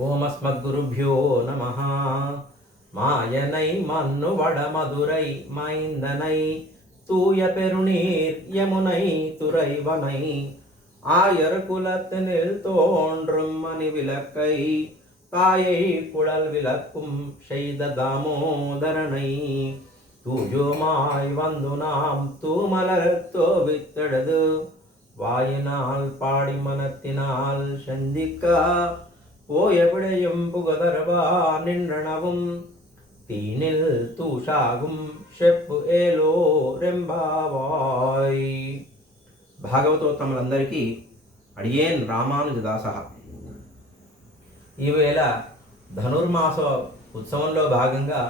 ஓமஸ்மத்குருபியோ நம மாயனை மன்னு வடமதுரை மைந்தனை தூய பெருநீர் யமுனை துறைவனை. ஆயர் குலத்தினில் தோன்றும் மணி விளக்கை தாயை குழல் விளக்கும் செய்த தாமோதரனை. தூயோமாய் வந்து நாம் தூமலர் தோவித்தெழுது வாயினால் பாடி மனத்தினால் சந்திக்க ഓ എവിടെയും പുകതരവാ നിണ്ണണവും തീനിൽ തൂഷാകും ഷെപ്പ് ഏലോ రెంబావాయ్ భాగవతోత్తములందరికీ అడియేన్ రామానుజదాస ఈవేళ ధనుర్మాస ఉత్సవంలో భాగంగా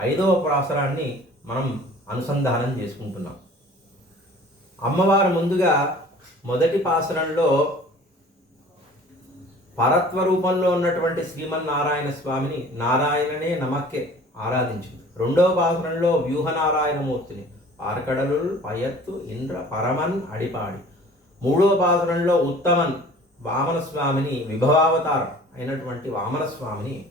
ఐదవ ప్రాసరాన్ని మనం అనుసంధానం చేసుకుంటున్నాం. అమ్మవారు ముందుగా మొదటి పాసరంలో పరత్వ రూపంలో ఉన్నటువంటి శ్రీమన్నారాయణ స్వామిని నారాయణనే నమక్కే ఆరాధించింది. రెండవ పాసరంలో వ్యూహనారాయణమూర్తిని ఆర్కడలు పయత్తు ఇంద్ర పరమన్ అడిపాడి. మూడవ పాసరంలో ఉత్తమన్ వామన స్వామిని విభవావతారం అయినటువంటి వామన స్వామిని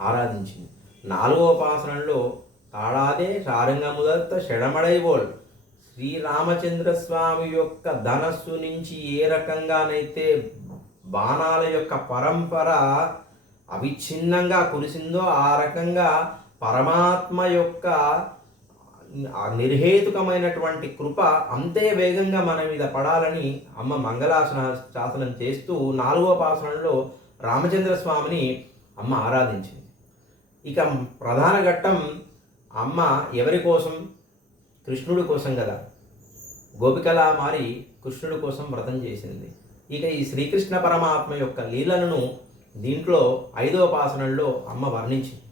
ఆరాధించింది. నాలుగవ పాసరంలో తాళాదే షారంగముదత్త షడమడైబోల్. శ్రీరామచంద్ర స్వామి యొక్క ధనస్సు నుంచి ఏ రకంగానైతే బాణాల యొక్క పరంపర అవిచ్ఛిన్నంగా కురిసిందో ఆ రకంగా పరమాత్మ యొక్క నిర్హేతుకమైనటువంటి కృప అంతే వేగంగా మన మీద పడాలని అమ్మ మంగళాసన శాసనం చేస్తూ నాలుగో పాసనంలో రామచంద్ర స్వామిని అమ్మ ఆరాధించింది. ఇక ప్రధాన ఘట్టం అమ్మ ఎవరి కోసం? కృష్ణుడి కోసం కదా. గోపికలా మారి కృష్ణుడి కోసం వ్రతం చేసింది. ఇక ఈ శ్రీకృష్ణ పరమాత్మ యొక్క లీలలను దీంట్లో ఐదవ పాసనంలో అమ్మ వర్ణించింది.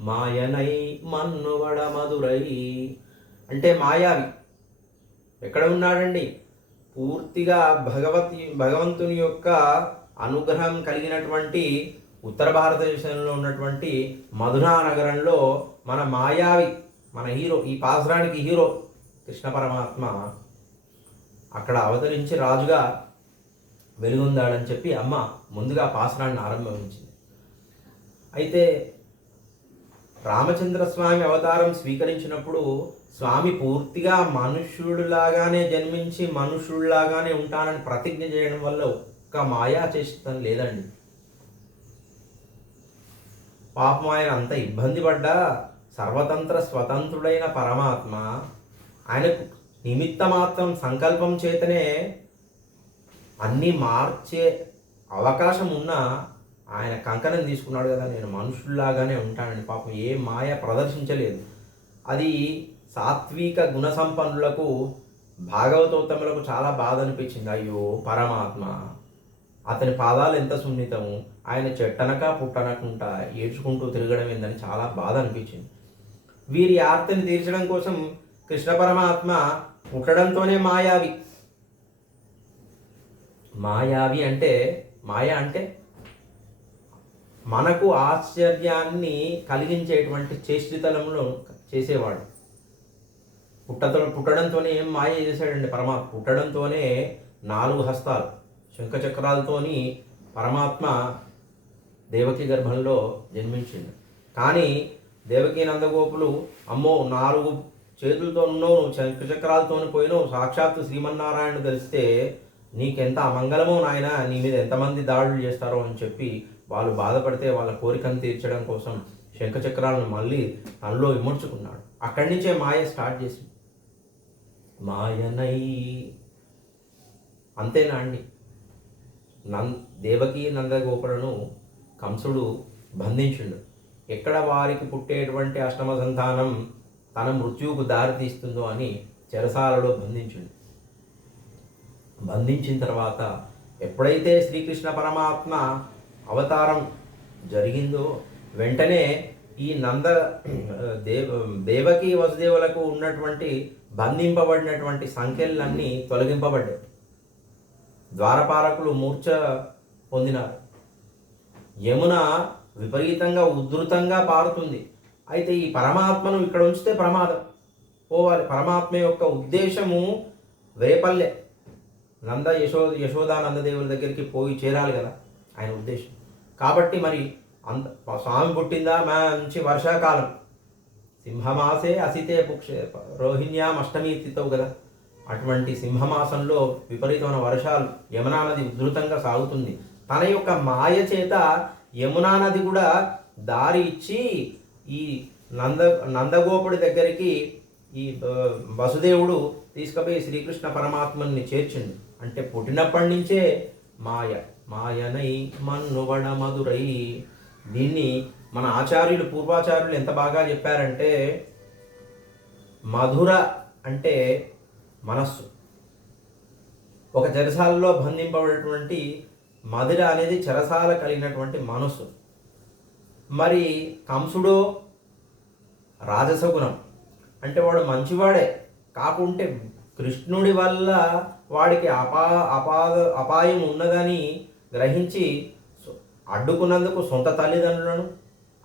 మాయనై మన్నువడ మధురై. అంటే మాయావి. ఎక్కడ ఉన్నాడండి? పూర్తిగా భగవతి భగవంతుని యొక్క అనుగ్రహం కలిగినటువంటి ఉత్తర భారతదేశంలో ఉన్నటువంటి మధురా నగరంలో మన మాయావి మన హీరో ఈ పాసరానికి హీరో కృష్ణ పరమాత్మ అక్కడ అవతరించి రాజుగా వెలుగొందాడని చెప్పి అమ్మ ముందుగా పాసరాన్ని ఆరంభించింది. అయితే రామచంద్ర స్వామి అవతారం స్వీకరించినప్పుడు స్వామి పూర్తిగా మనుష్యుడిలాగానే జన్మించి మనుష్యుడిలాగానే ఉంటానని ప్రతిజ్ఞ చేయడం వల్ల ఒక్క మాయా చేష్టం లేదండి. పాపం ఆయన అంత ఇబ్బంది పడ్డా సర్వతంత్ర స్వతంత్రుడైన పరమాత్మ ఆయనకు నిమిత్త మాత్రం సంకల్పం చేతనే అన్నీ మార్చే అవకాశం ఉన్నా ఆయన కంకణం తీసుకున్నాడు కదా నేను మనుషుల్లాగానే ఉంటానని పాపం ఏ మాయ ప్రదర్శించలేదు. అది సాత్విక గుణ సంపన్నులకు భాగవతోత్తములకు చాలా బాధ అనిపించింది అయ్యో పరమాత్మ అతని పాదాలు ఎంత సున్నితము ఆయన చెట్టనక పుట్టనకుంటా ఏడ్చుకుంటూ తిరగడం ఏందని చాలా బాధ అనిపించింది వీరి ఆర్తిని తీర్చడం కోసం కృష్ణ పరమాత్మ పుట్టడంతోనే మాయావి. మాయావి అంటే మాయ అంటే మనకు ఆశ్చర్యాన్ని కలిగించేటువంటి చేష్టితలంలో చేసేవాడు. పుట్టతో పుట్టడంతోనే ఏం మాయ చేశాడండి పరమాత్మ? పుట్టడంతోనే నాలుగు హస్తాలు. శంఖచక్రాలతోని పరమాత్మ దేవకి గర్భంలో జన్మించింది కానీ దేవకి నందగోపులు అమ్మో నాలుగు చేతులతో ఉన్నావు శంఖచక్రాలతోని శంఖచక్రాలతో పోయినావు సాక్షాత్తు శ్రీమన్నారాయణ తెలిస్తే నీకెంత అమంగళమో నాయన నీ మీద ఎంతమంది దాడులు చేస్తారో అని చెప్పి వాళ్ళు బాధపడితే వాళ్ళ కోరికను తీర్చడం కోసం శంఖచక్రాలను మళ్ళీ తనలో విమర్చుకున్నాడు. అక్కడి నుంచే మాయ స్టార్ట్ చేసింది. మాయనై. అంతేనా అండి? నం దేవకి నందగోపులను కంసుడు బంధించిండు. ఎక్కడ వారికి పుట్టేటువంటి అష్టమ సంతానం తన మృత్యువుకు దారి తీస్తుందో అని చెరసాలలో బంధించిండు. బంధించిన తర్వాత ఎప్పుడైతే శ్రీకృష్ణ పరమాత్మ అవతారం జరిగిందో వెంటనే ఈ నంద దేవ దేవకి వసుదేవులకు ఉన్నటువంటి బంధింపబడినటువంటి సంఖ్యలన్నీ తొలగింపబడ్డాయి. ద్వారపాలకులు మూర్ఛ పొందినారు. యమున విపరీతంగా ఉధృతంగా పారుతుంది. అయితే ఈ పరమాత్మను ఇక్కడ ఉంచితే ప్రమాదం. పోవాలి. పరమాత్మ యొక్క ఉద్దేశము వేపల్లె. నంద యశో యశోదా నందదేవుల దగ్గరికి పోయి చేరాలి కదా? ఆయన ఉద్దేశం. కాబట్టి మరి అంత స్వామి పుట్టిందా? మంచి వర్షాకాలం. సింహమాసే అసితే పుక్షే రోహిణ్యాం అష్టమి తిత్తవు కదా? అటువంటి సింహమాసంలో విపరీతమైన వర్షాలు యమునా నది ఉధృతంగా సాగుతుంది. తన యొక్క మాయ చేత యమునా నది కూడా దారి ఇచ్చి ఈ నంద నందగోపుడి దగ్గరికి ఈ వసుదేవుడు తీసుకుపోయి శ్రీకృష్ణ పరమాత్మని చేర్చిండు. అంటే పుట్టినప్పటి నుంచే మాయ మాయనై మన్నువడ మధురై. దీన్ని మన ఆచార్యులు పూర్వాచార్యులు ఎంత బాగా చెప్పారంటే మధుర అంటే మనస్సు. ఒక చెరసాలలో బంధింపబడినటువంటి మధుర అనేది చెరసాల కలిగినటువంటి మనస్సు. మరి కంసుడు రాజసగుణం. అంటే వాడు మంచివాడే కాకుంటే కృష్ణుడి వల్ల వాడికి అపా అపాద అపాయం ఉన్నదని గ్రహించి అడ్డుకున్నందుకు సొంత తల్లిదండ్రులను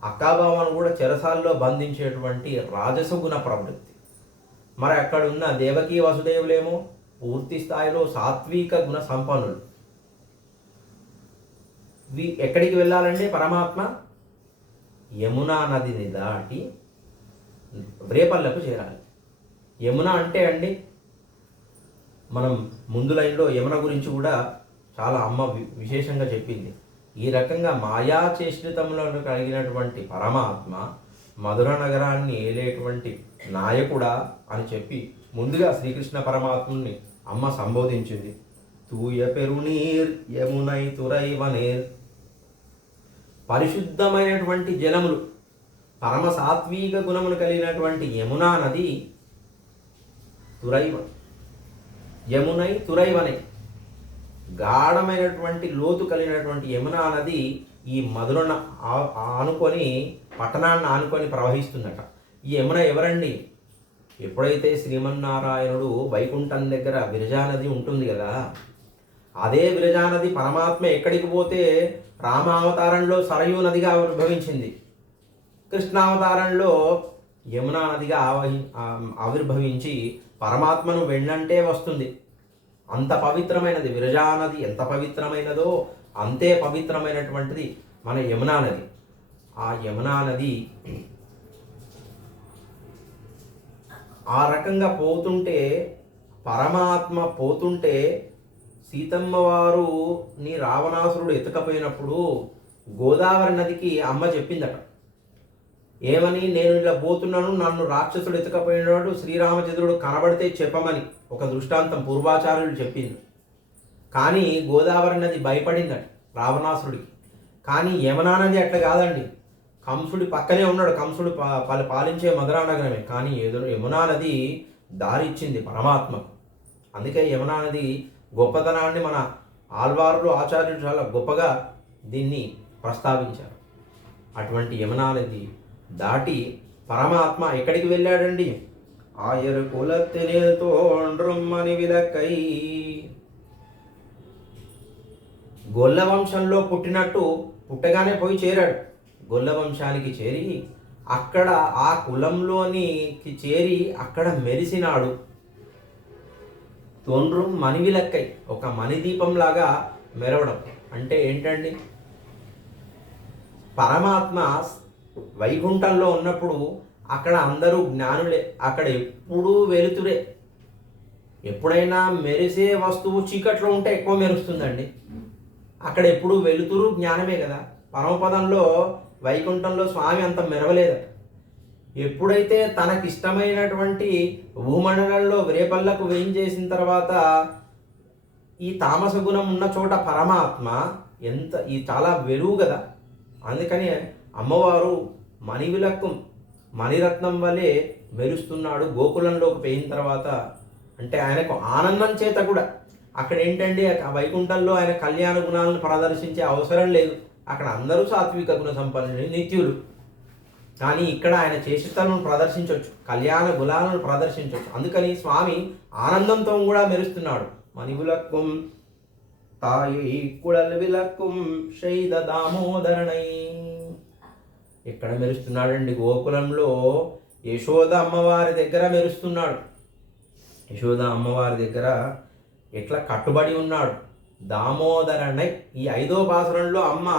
అక్కాబావను కూడా చెరసాల్లో బంధించేటువంటి రాజసగుణ ప్రవృత్తి. మరి అక్కడ ఉన్న దేవకీ వసుదేవులేమో పూర్తి స్థాయిలో సాత్విక గుణ సంపన్నులు. వీ ఎక్కడికి వెళ్ళాలంటే పరమాత్మ? యమునా నదిని దాటి రేపల్లకు చేరాలి. యమున అంటే అండి మనం ముందు లైన్లో యమున గురించి కూడా చాలా అమ్మ వి- విశేషంగా చెప్పింది. ఈ రకంగా మాయా చేష్టితంలో కలిగినటువంటి పరమాత్మ మధుర నగరాన్ని ఏలేటువంటి నాయకుడా అని చెప్పి ముందుగా శ్రీకృష్ణ పరమాత్ముని అమ్మ సంబోధించింది. తూయ పెరునీర్ యమునై తురైవనేర్ పరిశుద్ధమైనటువంటి జలములు పరమ సాత్విక గుణములు కలిగినటువంటి యమునా నది తురైవ యమునై తురైవనై. గాఢమైనటువంటి లోతు కలిగినటువంటి యమునా నది ఈ మధురను ఆ- ఆనుకొని పట్టణాన్ని ఆనుకొని ప్రవహిస్తుందట. ఈ యమున ఎవరండి? ఎప్పుడైతే శ్రీమన్నారాయణుడు వైకుంఠం దగ్గర విరజానది ఉంటుంది కదా అదే విరజానది పరమాత్మ ఎక్కడికి పోతే రామావతారంలో సరయూ నదిగా ఆవిర్భవించింది. కృష్ణావతారంలో యమునా నదిగా ఆవహి ఆవిర్భవించి పరమాత్మను వెళ్ళంటే వస్తుంది. అంత పవిత్రమైనది విరజా నది ఎంత పవిత్రమైనదో అంతే పవిత్రమైనటువంటిది మన యమునా నది. ఆ యమునా నది ఆ రకంగా పోతుంటే పరమాత్మ పోతుంటే సీతమ్మ వారు నీ రావణాసురుడు ఎతకపోయినప్పుడు గోదావరి నదికి అమ్మ చెప్పిందట. ఏమని? నేను ఇలా పోతున్నాను నన్ను రాక్షసుడు ఎత్తుకపోయినాడు శ్రీరామచంద్రుడు కనబడితే చెప్పమని ఒక దృష్టాంతం పూర్వాచార్యులు చెప్పింది కానీ గోదావరి నది భయపడిందట రావణాసురుడికి. కానీ యమనానది అట్లా కాదండి. కంసుడి పక్కనే ఉన్నాడు కంసుడు పా- పాలించే మధురా నగరమే కానీ ఏదో యమునా నది దారి ఇచ్చింది పరమాత్మకు అందుకే యమునా నది గొప్పతనాన్ని మన ఆల్వారులు ఆచార్యులు చాలా గొప్పగా దీన్ని ప్రస్తావించారు. అటువంటి యమునా నది దాటి పరమాత్మ ఎక్కడికి వెళ్ళాడండి? ఆయరు కులత్తిని తోండ్రుమ్మని విలకై గొల్ల వంశంలో పుట్టినట్టు పుట్టగానే పోయి చేరాడు. గొల్ల వంశానికి చేరి అక్కడ ఆ కులంలోనికి చేరి అక్కడ మెరిసినాడు. తొండ్రు మణివిలక్కై ఒక మణిదీపంలాగా మెరవడం. అంటే ఏంటండి? పరమాత్మ వైకుంఠంలో ఉన్నప్పుడు అక్కడ అందరూ జ్ఞానులే. అక్కడ ఎప్పుడూ వెలుతురే. ఎప్పుడైనా మెరిసే వస్తువు చీకట్లో ఉంటే ఎక్కువ మెరుస్తుందండి. అక్కడ ఎప్పుడు వెలుతురు జ్ఞానమే కదా. పరమపదంలో వైకుంఠంలో స్వామి అంత మెరవలేదట ఎప్పుడైతే తనకిష్టమైనటువంటి భూమండలంలో రేపల్లకు వేయించేసిన తర్వాత ఈ తామస గుణం ఉన్న చోట పరమాత్మ ఎంత ఈ చాలా వెలుగు కదా. అందుకని అమ్మవారు మణివిలక్కం మణిరత్నం వలె మెరుస్తున్నాడు. గోకులంలోకి పోయిన తర్వాత అంటే ఆయనకు ఆనందం చేత కూడా అక్కడ ఏంటండి ఆ వైకుంఠంలో ఆయన కళ్యాణ గుణాలను ప్రదర్శించే అవసరం లేదు. అక్కడ అందరూ సాత్విక గుణ సంపన్నులు నిత్యులు. కానీ ఇక్కడ ఆయన చేసితలను ప్రదర్శించవచ్చు కళ్యాణ గుణాలను ప్రదర్శించవచ్చు అందుకని స్వామి ఆనందంతో కూడా మెరుస్తున్నాడు. మణివిలక్కుం తాయి కుళల్ విలక్కుం శైద దామోదరణై ఎక్కడ మెరుస్తున్నాడండి? గోకులంలో యశోద అమ్మవారి దగ్గర మెరుస్తున్నాడు. యశోద అమ్మవారి దగ్గర ఎట్లా కట్టుబడి ఉన్నాడు? దామోదరణై ఈ ఐదో పాసరంలో అమ్మ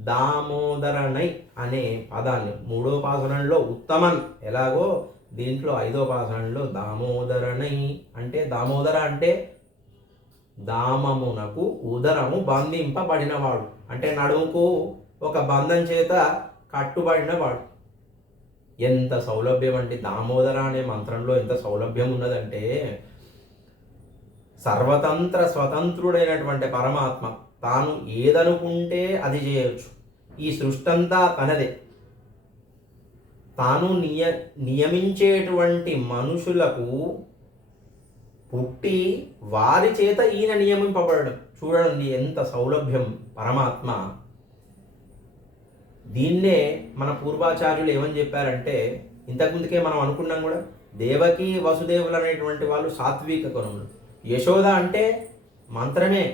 దామోదరణై అనే పదాన్ని మూడో పాసనంలో ఉత్తమన్ ఎలాగో దీంట్లో ఐదో పాసనంలో దామోదరణై అంటే దామోదర అంటే దామమునకు ఉదరము బంధింపబడినవాడు. అంటే నడుముకు ఒక బంధం చేత కట్టుబడినవాడు ఎంత సౌలభ్యం అంటే దామోదర అనే మంత్రంలో ఎంత సౌలభ్యం ఉన్నదంటే సర్వతంత్ర స్వతంత్రుడైనటువంటి పరమాత్మ తాను ఏదనుకుంటే అది చేయవచ్చు ఈ సృష్టి అంతా తనదే. తాను నియ నియమించేటువంటి మనుషులకు పుట్టి వారి చేత ఈయన నియమింపబడడం. చూడండి ఎంత సౌలభ్యం పరమాత్మ. దీన్నే మన పూర్వాచార్యులు ఏమని చెప్పారంటే ఇంతకుముందుకే మనం అనుకున్నాం కూడా దేవకి వసుదేవులు అనేటువంటి వాళ్ళు సాత్విక గుణములు యశోద అంటే మంత్రమే.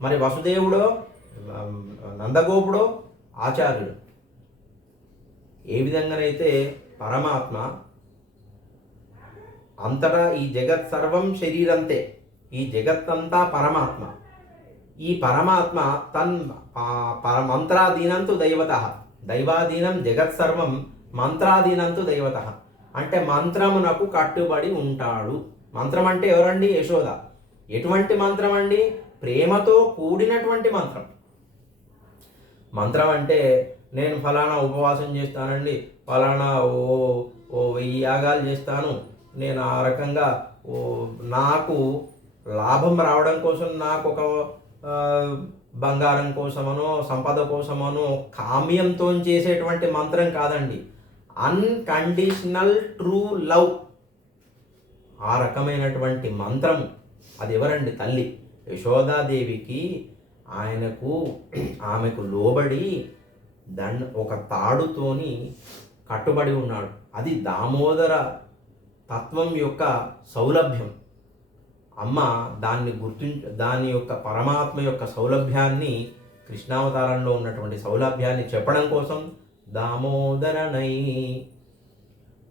మరి వసుదేవుడో నందగోపుడో ఆచార్యుడు ఏ విధంగానైతే పరమాత్మ అంతటా ఈ జగత్ సర్వం శరీరంతే ఈ జగత్తంతా పరమాత్మ. ఈ పరమాత్మ తన్ పర మంత్రాధీనంతు దైవత. దైవాధీనం జగత్ సర్వం మంత్రాధీనంతు దైవత. అంటే మంత్రమునకు కట్టుబడి ఉంటాడు. మంత్రం అంటే ఎవరండి? యశోద. ఎటువంటి మంత్రం అండి ప్రేమతో కూడినటువంటి మంత్రం. మంత్రం అంటే నేను ఫలానా ఉపవాసం చేస్తానండి. ఫలానా ఓ ఓ వెయ్యి యాగాలు చేస్తాను. నేను ఆ రకంగా ఓ నాకు లాభం రావడం కోసం నాకు ఒక బంగారం కోసమనో సంపద కోసమనో కామ్యంతో చేసేటువంటి మంత్రం కాదండి. అన్కండిషనల్ ట్రూ లవ్ ఆ రకమైనటువంటి మంత్రం. అది ఎవరండి? తల్లి. యశోదాదేవికి ఆయనకు ఆమెకు లోబడి దండ ఒక తాడుతోని కట్టుబడి ఉన్నాడు. అది దామోదర తత్వం యొక్క సౌలభ్యం. అమ్మ దాన్ని గుర్తు దాని యొక్క పరమాత్మ యొక్క సౌలభ్యాన్ని కృష్ణావతారంలో ఉన్నటువంటి సౌలభ్యాన్ని చెప్పడం కోసం దామోదరనై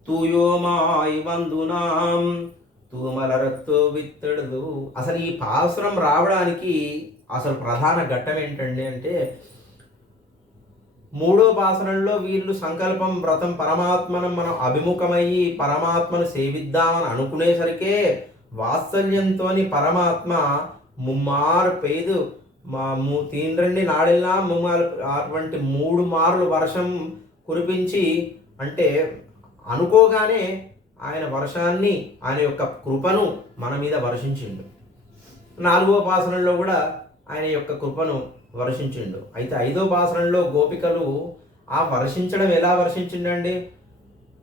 తూయోమాయి వందునాం తూమలరత్తు విత్తడు అసలు ఈ పాసురం రావడానికి అసలు ప్రధాన ఘట్టం ఏంటండి అంటే మూడో పాసనంలో వీళ్ళు సంకల్పం వ్రతం పరమాత్మను మనం అభిముఖమయ్యి పరమాత్మను సేవిద్దామని అనుకునేసరికే వాత్సల్యంతో పరమాత్మ ముమ్మారు పేదు. మా ము తీండ్రండి నాడెల్లా ముమ్మారు అటువంటి మూడు మార్లు వర్షం కురిపించి అంటే అనుకోగానే ఆయన వర్షాన్ని ఆయన యొక్క కృపను మన మీద వర్షించిండు. నాలుగో పాసనంలో కూడా ఆయన యొక్క కృపను వర్షించిండు. అయితే ఐదో పాసనంలో గోపికలు ఆ వర్షించడం ఎలా వర్షించిండండి?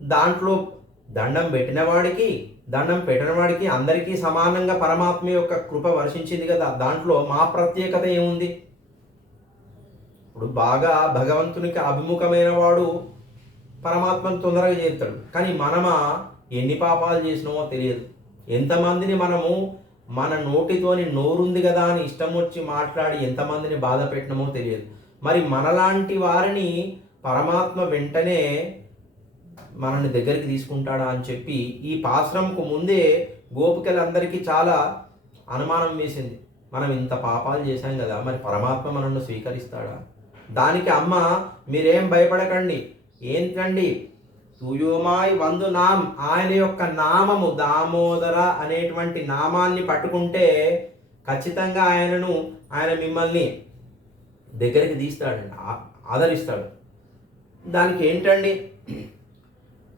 దాంట్లో దండం పెట్టిన వాడికి దండం పెట్టిన వాడికి అందరికీ సమానంగా పరమాత్మ యొక్క కృప వర్షించింది కదా. దాంట్లో మా ప్రత్యేకత ఏముంది? ఇప్పుడు బాగా భగవంతునికి అభిముఖమైన వాడు పరమాత్మను తొందరగా చేరుతాడు. కానీ మనమా ఎన్ని పాపాలు చేసినామో తెలియదు. ఎంతమందిని మనము మన నోటితోని నోరుంది కదా అని ఇష్టం వచ్చి మాట్లాడి ఎంతమందిని బాధ పెట్టినామో తెలియదు. మరి మనలాంటి వారిని పరమాత్మ వెంటనే మనల్ని దగ్గరికి తీసుకుంటాడా అని చెప్పి ఈ పాశ్రంకు ముందే గోపికలందరికీ చాలా అనుమానం వేసింది. మనం ఇంత పాపాలు చేశాం కదా మరి పరమాత్మ మనల్ని స్వీకరిస్తాడా? దానికి అమ్మ మీరేం భయపడకండి. ఏంటండి? తుయోమాయ్ వందు నామ్ ఆయన యొక్క నామము దామోదర అనేటువంటి నామాన్ని పట్టుకుంటే ఖచ్చితంగా ఆయనను ఆయన మిమ్మల్ని దగ్గరికి తీస్తాడండి ఆ- ఆదరిస్తాడు. దానికి ఏంటండి?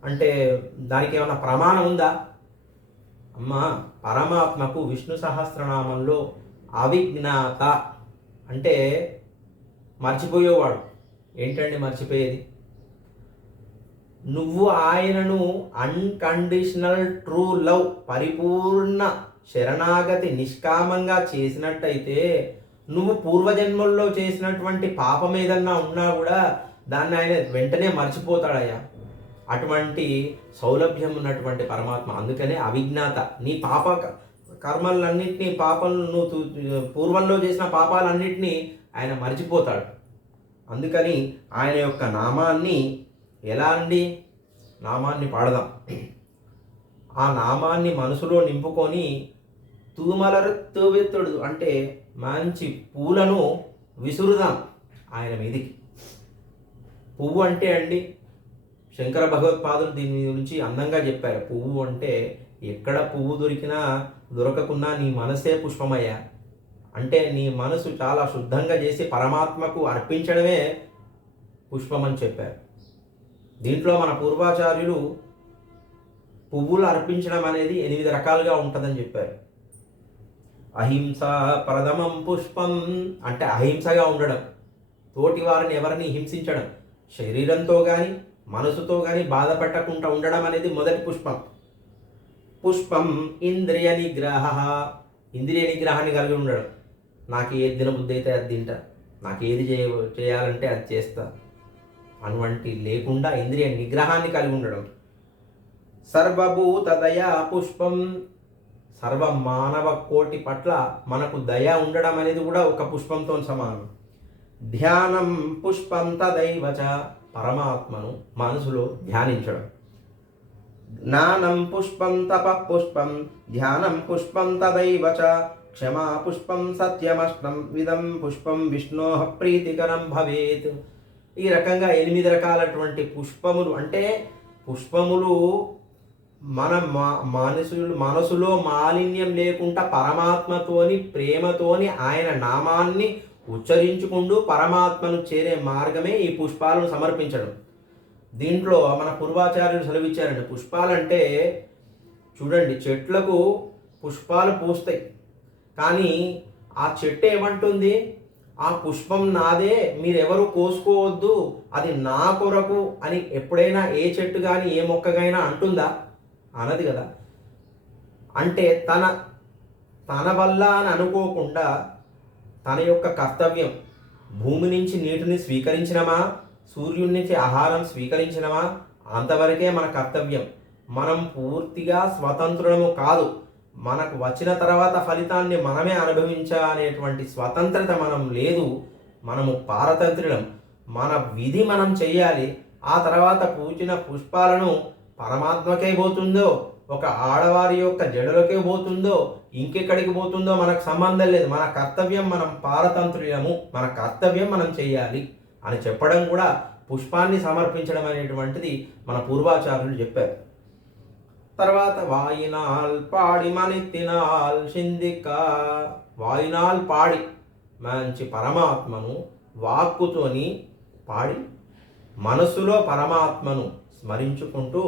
అంటే దానికి ఏమైనా ప్రమాణం ఉందా? అమ్మా పరమాత్మకు విష్ణు సహస్రనామంలో అవిజ్ఞాత అంటే మర్చిపోయేవాడు. ఏంటండి మర్చిపోయేది? నువ్వు ఆయనను అన్కండిషనల్ ట్రూ లవ్ పరిపూర్ణ శరణాగతి నిష్కామంగా చేసినట్టయితే నువ్వు పూర్వజన్మల్లో చేసినటువంటి పాపం ఏదన్నా ఉన్నా కూడా దాన్ని ఆయన వెంటనే మర్చిపోతాడయ్యా. అటువంటి సౌలభ్యం ఉన్నటువంటి పరమాత్మ. అందుకనే అవిజ్ఞాత. నీ పాప కర్మలన్నింటినీ పాపలను నువ్వు పూర్వంలో చేసిన పాపాలన్నింటినీ ఆయన మర్చిపోతాడు. అందుకని ఆయన యొక్క నామాన్ని ఎలా అండి? నామాన్ని పాడదాం. ఆ నామాన్ని మనసులో నింపుకొని తూమలరత్తువెత్తుడు అంటే మంచి పూలను విసురుదాం ఆయన మీదికి. పువ్వు అంటే అండి? శంకర భగవత్పాదులు దీని గురించి అందంగా చెప్పారు. పువ్వు అంటే ఎక్కడ పువ్వు దొరికినా దొరకకున్నా నీ మనసే పుష్పమయ్యా. అంటే నీ మనసు చాలా శుద్ధంగా చేసి పరమాత్మకు అర్పించడమే పుష్పం అని చెప్పారు. దీంట్లో మన పూర్వాచార్యులు పువ్వులు అర్పించడం అనేది ఎనిమిది రకాలుగా ఉంటుందని చెప్పారు. అహింస ప్రథమం పుష్పం అంటే అహింసగా ఉండడం. తోటి వారిని ఎవరిని హింసించడం. శరీరంతో కానీ మనసుతో కానీ బాధ పెట్టకుండా ఉండడం అనేది మొదటి పుష్పం. పుష్పం ఇంద్రియ నిగ్రహ. ఇంద్రియ నిగ్రహాన్ని కలిగి ఉండడం. నాకు ఏది దినబుద్ధి అయితే అది తింటా. నాకు ఏది చేయ చేయాలంటే అది చేస్తా. అటువంటి లేకుండా ఇంద్రియ నిగ్రహాన్ని కలిగి ఉండడం. సర్వభూత దయా పుష్పం. సర్వ మానవ కోటి పట్ల మనకు దయ ఉండడం అనేది కూడా ఒక పుష్పంతో సమానం. ధ్యానం పుష్పం తదైవచ పరమాత్మను మనసులో ధ్యానించడం. జ్ఞానం పుష్పం తప పుష్పం ధ్యానం పుష్పం తదైవచ క్షమా పుష్పం సత్యమష్టం విధం పుష్పం విష్ణోహ ప్రీతికరం భవేత్. ఈ రకంగా ఎనిమిది రకాలటువంటి పుష్పములు అంటే పుష్పములు మన మా మనసులు మనసులో మాలిన్యం లేకుండా పరమాత్మతోని ప్రేమతోని ఆయన నామాన్ని ఉచ్చరించుకుంటూ పరమాత్మను చేరే మార్గమే ఈ పుష్పాలను సమర్పించడం. దీంట్లో మన పూర్వాచార్యులు సెలవిచ్చారండి పుష్పాలంటే చూడండి చెట్లకు పుష్పాలు పూస్తాయి. కానీ ఆ చెట్టు ఏమంటుంది? ఆ పుష్పం నాదే మీరెవరు కోసుకోవద్దు అది నా కొరకు అని ఎప్పుడైనా ఏ చెట్టు కానీ ఏ మొక్కకైనా అంటుందా? అనది కదా. అంటే తన తన వల్ల అని అనుకోకుండా తన యొక్క కర్తవ్యం భూమి నుంచి నీటిని స్వీకరించినమా? సూర్యుడి నుంచి ఆహారం స్వీకరించినమా? అంతవరకే మన కర్తవ్యం. మనం పూర్తిగా స్వతంత్రము కాదు. మనకు వచ్చిన తర్వాత ఫలితాన్ని మనమే అనుభవించాలనేటువంటి స్వతంత్రత మనం లేదు. మనము పారతంత్రులం. మన విధి మనం చేయాలి ఆ తర్వాత పూచిన పుష్పాలను పరమాత్మకే పోతుందో ఒక ఆడవారి యొక్క జడలకే పోతుందో ఇంకెక్కడికి పోతుందో మనకు సంబంధం లేదు. మన కర్తవ్యం మనం పారతంత్రులము మన కర్తవ్యం మనం చేయాలి అని చెప్పడం కూడా పుష్పాన్ని సమర్పించడం అనేటువంటిది మన పూర్వాచార్యులు చెప్పారు. తర్వాత వాయినాల్ పాడి మనిత్తినాల్ సిందిక వాయినాల్ పాడి మంచి పరమాత్మను వాక్కుతోని పాడి మనసులో పరమాత్మను స్మరించుకుంటూ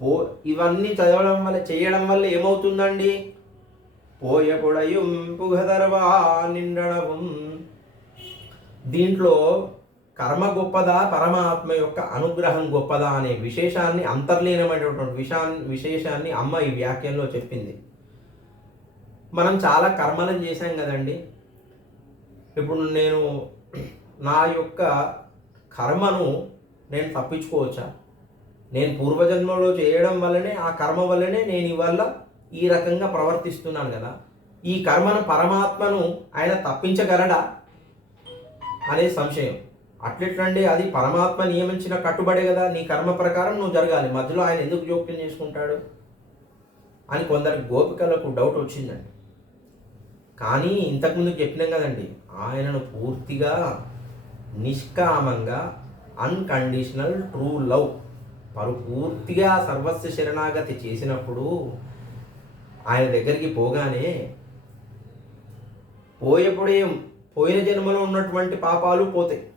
పో ఇవన్నీ చదవడం వల్ల చేయడం వల్ల ఏమవుతుందండి? పోయకుడయుం పుగదర్వా నిండడవం. దీంట్లో కర్మ గొప్పదా పరమాత్మ యొక్క అనుగ్రహం గొప్పదా అనే విశేషాన్ని అంతర్లీనమైనటువంటి విషాన్ని విశేషాన్ని అమ్మ ఈ వ్యాఖ్యలో చెప్పింది. మనం చాలా కర్మలను చేశాం కదండి. ఇప్పుడు నేను నా యొక్క కర్మను నేను తప్పించుకోవచ్చా? నేను పూర్వజన్మలో చేయడం వల్లనే ఆ కర్మ వల్లనే నేను ఇవాళ ఈ రకంగా ప్రవర్తిస్తున్నాను కదా. ఈ కర్మను పరమాత్మను ఆయన తప్పించగలడా? అనే సంశయం. అట్లెట్లండి? అది పరమాత్మ నియమించిన కట్టుబడే కదా. నీ కర్మ ప్రకారం నువ్వు జరగాలి. మధ్యలో ఆయన ఎందుకు జోక్యం చేసుకుంటాడు? అని కొందరి గోపికలకు డౌట్ వచ్చిందండి. కానీ ఇంతకుముందు చెప్పినాం కదండి ఆయనను పూర్తిగా నిష్కామంగా అన్కండిషనల్ ట్రూ లవ్ పరు పూర్తిగా సర్వస్వ శరణాగతి చేసినప్పుడు ఆయన దగ్గరికి పోగానే పోయేప్పుడే పోయిన జన్మలో ఉన్నటువంటి పాపాలు పోతాయి.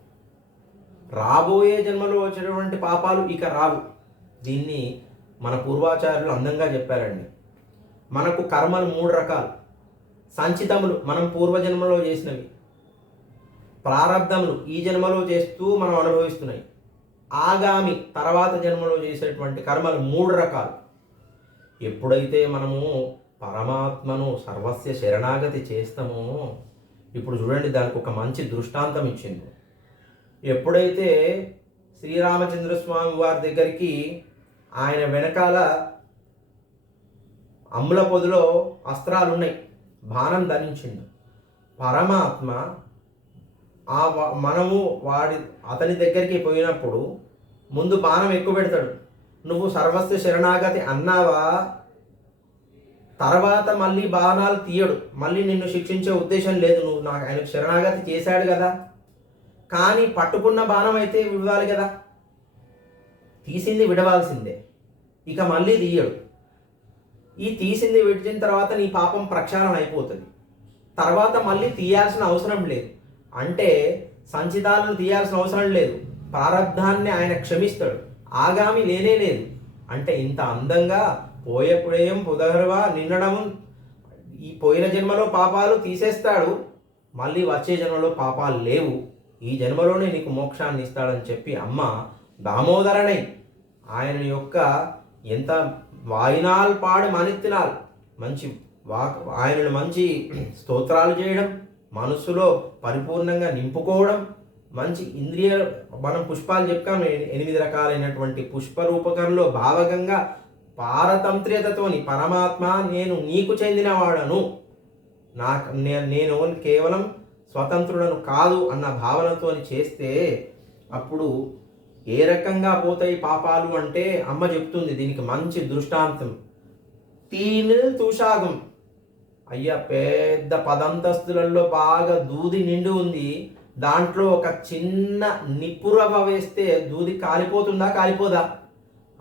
రాబోయే జన్మలో వచ్చేటువంటి పాపాలు ఇక రావు. దీన్ని మన పూర్వాచార్యులు అందంగా చెప్పారండి. మనకు కర్మలు మూడు రకాలు. సంచితములు మనం పూర్వజన్మలో చేసినవి. ప్రారంధములు ఈ జన్మలో చేస్తూ మనం అనుభవిస్తున్నాయి. ఆగామి తర్వాత జన్మలో చేసేటువంటి కర్మలు మూడు రకాలు. ఎప్పుడైతే మనము పరమాత్మను సర్వస్య శరణాగతి చేస్తామో. ఇప్పుడు చూడండి దానికి ఒక మంచి దృష్టాంతం ఇచ్చింది. ఎప్పుడైతే శ్రీరామచంద్ర స్వామి వారి దగ్గరికి ఆయన వెనకాల అమ్ముల పొదిలో అస్త్రాలు ఉన్నాయి బాణం ధరించిండు. పరమాత్మ ఆ మనము వాడి అతని దగ్గరికి పోయినప్పుడు ముందు బాణం ఎక్కువ పెడతాడు. నువ్వు సర్వస్వ శరణాగతి అన్నావా? తర్వాత మళ్ళీ బాణాలు తీయడు. మళ్ళీ నిన్ను శిక్షించే ఉద్దేశం లేదు. నువ్వు నాకు ఆయన శరణాగతి చేశాడు కదా. కానీ పట్టుకున్న బాణం అయితే విడవాలి కదా. తీసింది విడవాల్సిందే. ఇక మళ్ళీ తీయడు. ఈ తీసింది విడిచిన తర్వాత నీ పాపం ప్రక్షాళన అయిపోతుంది. తర్వాత మళ్ళీ తీయాల్సిన అవసరం లేదు. అంటే సంచితాలను తీయాల్సిన అవసరం లేదు. ప్రారంధాన్ని ఆయన క్షమిస్తాడు. ఆగామి లేనే లేదు. అంటే ఇంత అందంగా పోయేపుడేయం పుదగరవ నిన్నడం ఈ పోయిన జన్మలో పాపాలు తీసేస్తాడు. మళ్ళీ వచ్చే జన్మలో పాపాలు లేవు. ఈ జన్మలోనే నీకు మోక్షాన్ని ఇస్తాడని చెప్పి అమ్మ దామోదరణై ఆయన యొక్క ఎంత వాయినాల్ పాడు మనిత్తినాల్ మంచి వాక్ ఆయనను మంచి స్తోత్రాలు చేయడం మనస్సులో పరిపూర్ణంగా నింపుకోవడం మంచి ఇంద్రియ మనం పుష్పాలు చెప్పాము ఎనిమిది రకాలైనటువంటి పుష్ప రూపకంలో భావకంగా పారతంత్ర్యతతోని పరమాత్మ నేను నీకు చెందినవాడను. నాకు నేను కేవలం స్వతంత్రులను కాదు అన్న భావనతోని చేస్తే అప్పుడు ఏ రకంగా పోతాయి పాపాలు అంటే అమ్మ చెప్తుంది దీనికి మంచి దృష్టాంతం. తీన్ తుషాగం. అయ్యా పెద్ద పదంతస్తులలో బాగా దూది నిండి ఉంది. దాంట్లో ఒక చిన్న నిపురవ వేస్తే దూది కాలిపోతుందా కాలిపోదా?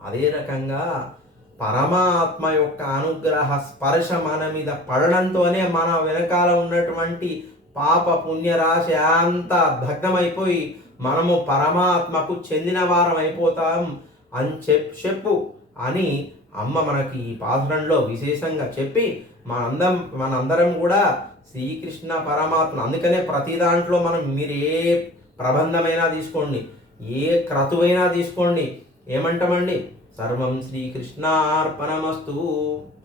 అదే రకంగా పరమాత్మ యొక్క అనుగ్రహ స్పర్శ మన మీద పడడంతోనే మన వెనకాల ఉన్నటువంటి పాప పుణ్యరాశి అంతా భగ్నమైపోయి మనము పరమాత్మకు చెందిన వారం అయిపోతాం అని చెప్పు చెప్పు అని అమ్మ మనకి ఈ పాసురంలో విశేషంగా చెప్పి మనందరం మనందరం కూడా శ్రీకృష్ణ పరమాత్మ అందుకనే ప్రతి దాంట్లో మనం మీరు ఏ ప్రబంధమైనా తీసుకోండి ఏ క్రతువైనా తీసుకోండి ఏమంటామండి? సర్వం శ్రీకృష్ణార్పణమస్తు.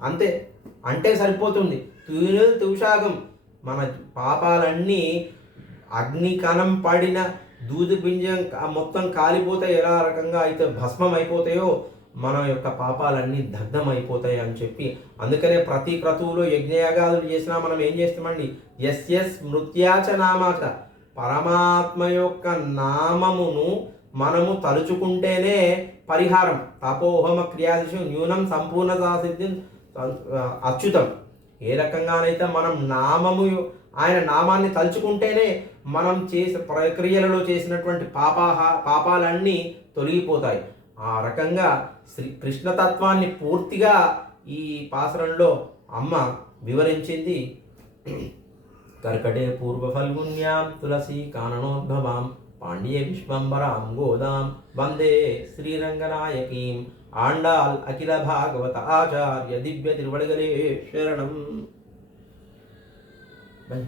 అంతే అంటే సరిపోతుంది. తూను తుషాగం మన పాపాలన్నీ అగ్ని కణం పడిన దూది పింజం మొత్తం కాలిపోతే ఎలా రకంగా అయితే భస్మం అయిపోతాయో మన యొక్క పాపాలన్నీ దగ్ధం అయిపోతాయి అని చెప్పి. అందుకనే ప్రతి క్రతువులో యజ్ఞయాగాదులు చేసినా మనం ఏం చేస్తామండి? ఎస్ ఎస్ మృత్యాచ నామాచ. పరమాత్మ యొక్క నామమును మనము తలుచుకుంటేనే పరిహారం. తపోహమ క్రియాదిషు న్యూనం సంపూర్ణతా సిద్ధి అచ్యుతం. ఏ రకంగానైతే మనం నామము ఆయన నామాన్ని తలుచుకుంటేనే మనం చేసే ప్రక్రియలలో చేసినటువంటి పాపాహ పాపాలన్నీ తొలగిపోతాయి. ఆ రకంగా శ్రీ కృష్ణతత్వాన్ని పూర్తిగా ఈ పాసరంలో అమ్మ వివరించింది. కర్కటే పూర్వ ఫల్గుణ్యాం తులసి కాననోద్భవాం. பாண்டிய விஸ்வம்பர அங்கோதாம் வந்தே ஸ்ரீரங்கநாயகீம் ஆண்டாள் அகில பாகவத ஆச்சாரிய திவ்ய திருவடுகளே சரணம் பை